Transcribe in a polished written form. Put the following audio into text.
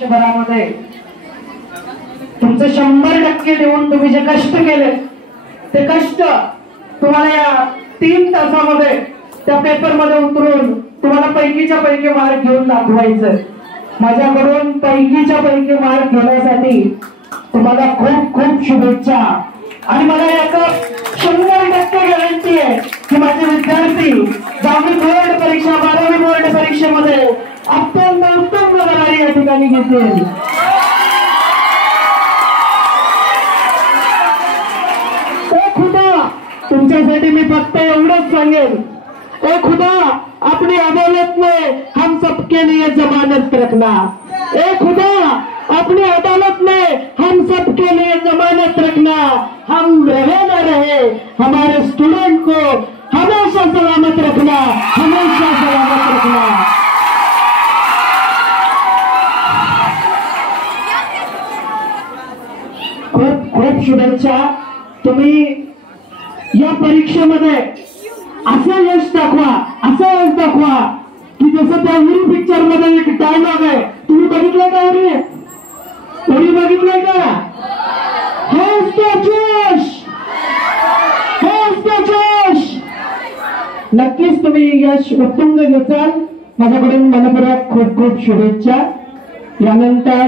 वर्षभरामध्ये तुमचं 100% देऊन तुम्ही जे कष्ट केले ते कष्ट तुम्हाला या 3 तासामध्ये त्या पेपर मध्ये उतरून तुम्हाला पैकीच्या पैकी मार्क घेऊन दाखवायचं। माझ्याकडून पैकीच्या पैकी मार्क घेण्यासाठी तुम्हाला खूप खूप शुभेच्छा। आणि मला याचा 100% गॅरंटी आहे की माझे विद्यार्थी 10वी बोर्ड परीक्षा 12वी बोर्ड परीक्षेमध्ये अत्यंत उत्तम गुणगारी या ठिकाणी घेतील। खुदा तुमच्यासाठी मी फक्त एवढंच सांगेन, ओ खुदा अपनी अदालत में हम सबके लिए जमानत रखना। ए खुदा अपनी अदालत में हम सबके लिए जमानत रखना। हम रहे न रहे हमारे स्टूडेंट को हमेशा सलामत रखना, हमेशा सलामत रखना। खूप खूप शुभेच्छा। तुम्ही या परीक्षेमध्ये असं यश दाखवा की जसं त्या उरी पिक्चर मध्ये एक डायलॉग आहे, तुम्ही बघितलंय का? उरी बघितलंय का? नक्कीच तुम्ही यश उत्तुंग घेचाल। माझ्याकडून मनपूर्वक खूप खूप शुभेच्छा। यानंतर